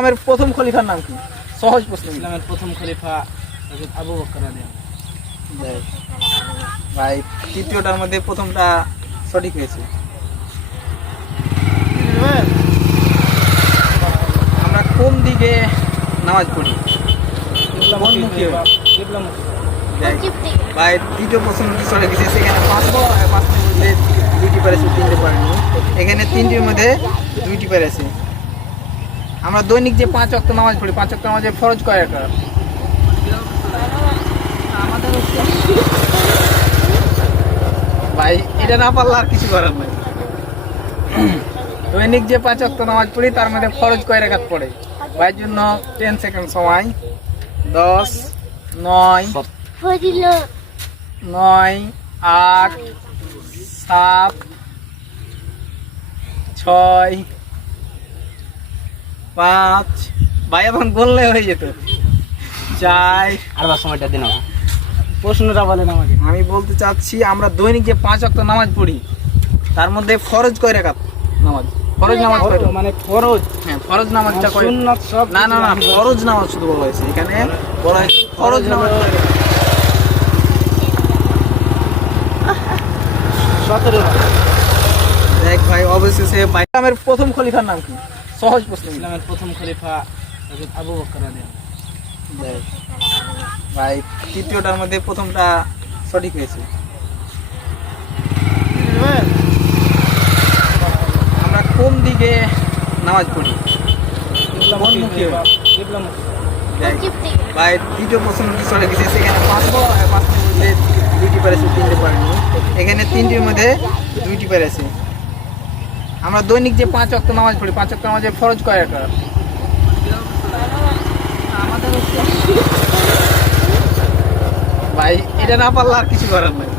ইসলামের প্রথম খলিফার নাম কি? সহজ প্রশ্ন। ইসলামের প্রথম খলিফা হযরত আবু বকর রাদিয়াল্লাহু ভাই তৃতীয়টার মধ্যে প্রথমটা সঠিক হয়েছে। আমরা কোন দিকে নামাজ পড়ি? কোন মুখে? ভাই দ্বিতীয় প্রশ্ন সরে গেছে, সেখানে পাঁচটার মধ্যে দুইটি পেরেছে, তিনটে পারেনি। এখানে তিনটির মধ্যে দুইটি পেরেছে। আমরা দৈনিক যে 5 ওয়াক্ত নামাজ পড়ি, 5 ওয়াক্ত নামাজের ফরজ কয় রাকাত? ভাই এটা না পারলে আর কিছু করার নাই। দৈনিক যে 5 ওয়াক্ত নামাজ পড়ি তার মধ্যে ফরজ কয় রাকাত পড়ে? ভাইয়ের জন্য 10 সেকেন্ড সময়। 10, 9, 8, 7, 6, 5। ভাই এখন বললে হয়ে যেত। 4। আর সময়টা দিন প্রশ্নটা বলেন আমাকে। আমি বলতে চাচ্ছি আমরা দৈনিক যে 5 ওয়াক্ত নামাজ পড়ি তার মধ্যে ফরজ কয় রাকাত নামাজ? ফরজ নামাজ কয়? মানে ফরজ, হ্যাঁ ফরজ নামাজটা কয়? সুন্নাত সব। না না না, ফরজ নামাজ শুধু বলা হয়েছে এখানে, বলা হয়েছে ফরজ নামাজ। 17। দেখ ভাই অবশেষে ইসলামের প্রথম খলিফার নাম কি? সহজ প্রশ্ন। ইসলামের প্রথম খলিফা হযরত আবু বকর রাদিয়াল্লাহু ভাই তৃতীয়টার মধ্যে প্রথমটা সঠিক হয়েছে। আমরা কোন দিকে নামাজ পড়ি? কোন মুখে? দেখ ভাই দ্বিতীয় প্রশ্ন সরে গেছে, সেখানে পাঁচটার মধ্যে দুইটি পেরেছে, তিনটে পারেনি। এখানে তিনটির মধ্যে দুইটি পেরেছে। আমরা দৈনিক যে 5 ওয়াক্ত নামাজ পড়ি, 5 ওয়াক্ত নামাজের ফরজ কয় রাকাত? ভাই এটা না পারলে আর কিছু করার নাই।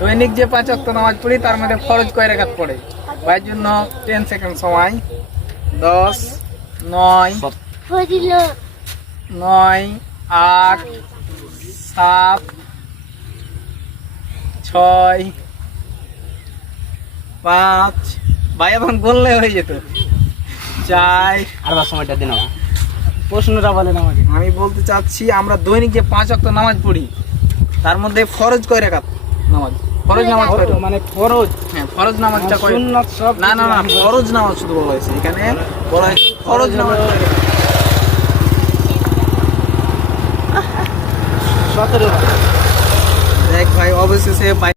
দৈনিক যে 5 ওয়াক্ত নামাজ পড়ি তার মধ্যে ফরজ কয় রাকাত পড়ে? ভাইয়ের জন্য 10 সেকেন্ড সময়। 10, 9, 8, 7, 6, 5। ভাই এখন বললে হয়ে যেত। 4। আর সময়টা দিন প্রশ্নটা বলেন আমাকে। আমি বলতে চাচ্ছি আমরা দৈনিক যে 5 ওয়াক্ত নামাজ পড়ি তার মধ্যে ফরজ কয় রাকাত নামাজ? ফরজ নামাজ কয়? মানে ফরজ, হ্যাঁ ফরজ নামাজটা কয়? সুন্নাত সব। না না না, ফরজ নামাজ শুধু বলা হয়েছে এখানে, বলা হয়েছে ফরজ নামাজ। 17। দেখ ভাই অবশেষে